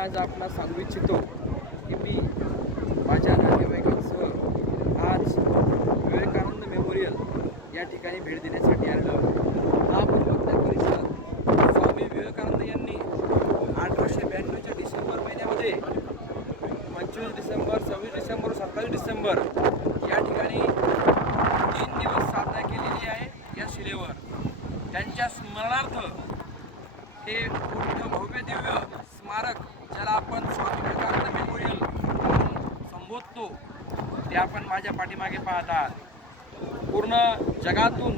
आज आपला सांगू इच्छितो की मी माझ्या नातेवाईकांसह आज विवेकानंद मेमोरियल या ठिकाणी भेट देण्यासाठी आलो. हा पूर्वोत्तर परिसर स्वामी विवेकानंद यांनी 1892च्या डिसेंबर महिन्यामध्ये 25 डिसेंबर, 26 डिसेंबर, 27 डिसेंबर या ठिकाणी 3 दिवस साधना केलेली आहे. या शिलेवर त्यांच्या स्मरणार्थ हे मोठं भव्य दिव्य स्मारक, ज्याला आपण स्वामी विवेकानंद मेमोरियल संबोधतो, ते आपण माझ्या पाठीमागे पाहत आहात. पूर्ण जगातून,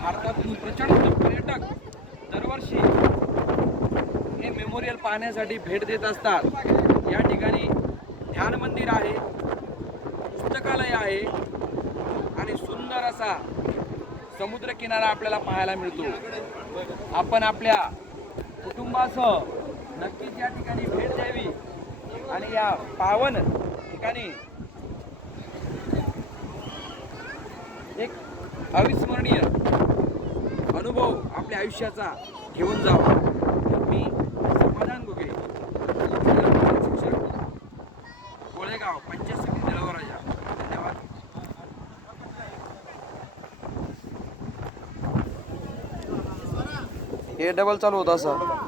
भारतातून प्रचंड पर्यटक दरवर्षी हे मेमोरियल पाहण्यासाठी भेट देत असतात. या ठिकाणी ध्यान मंदिर आहे, पुस्तकालय आहे आणि सुंदर असा समुद्र किनारा आपल्याला पाहायला मिळतो. आपण आपल्या कुटुंबासह नक्कीच या ठिकाणी भेट द्यावी आणि या पावन ठिकाणी एक अविस्मरणीय अनुभव आपल्या आयुष्याचा घेऊन जावा. मी समाधान गुगे, शिक्षक, कोळेगाव, पंचायत समिती निळवराजा. धन्यवाद. हे डबल चालू होता असा.